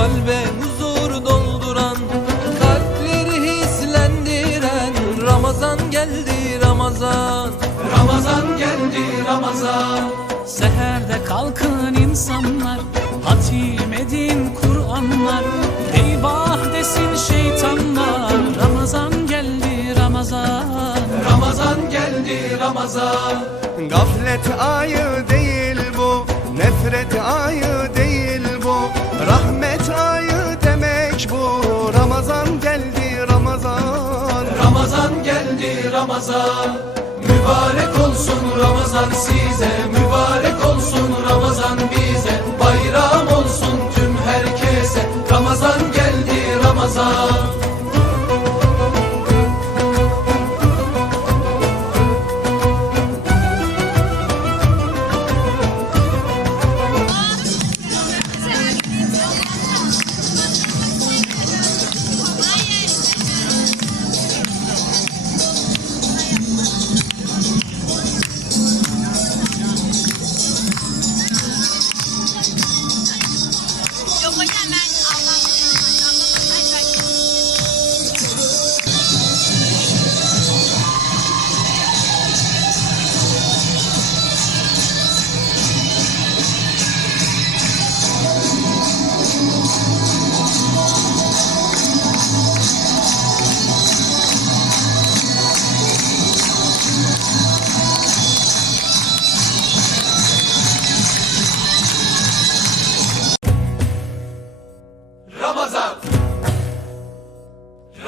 kalbe huzur dolduran Kalpleri hislendiren. Ramazan geldi Ramazan. Ramazan geldi Ramazan. Seherde kalkın insanlar Hatim edin Kur'anlar. Eyvah desin şeytanlar Ramazan geldi Ramazan. Ramazan geldi Ramazan. Gaflet ayı değil bu Nefret geldi Ramazan. Mübarek olsun Ramazan size Mübarek olsun Ramazan bize. Bayram olsun tüm herkese. Ramazan geldi Ramazan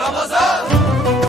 Ramazan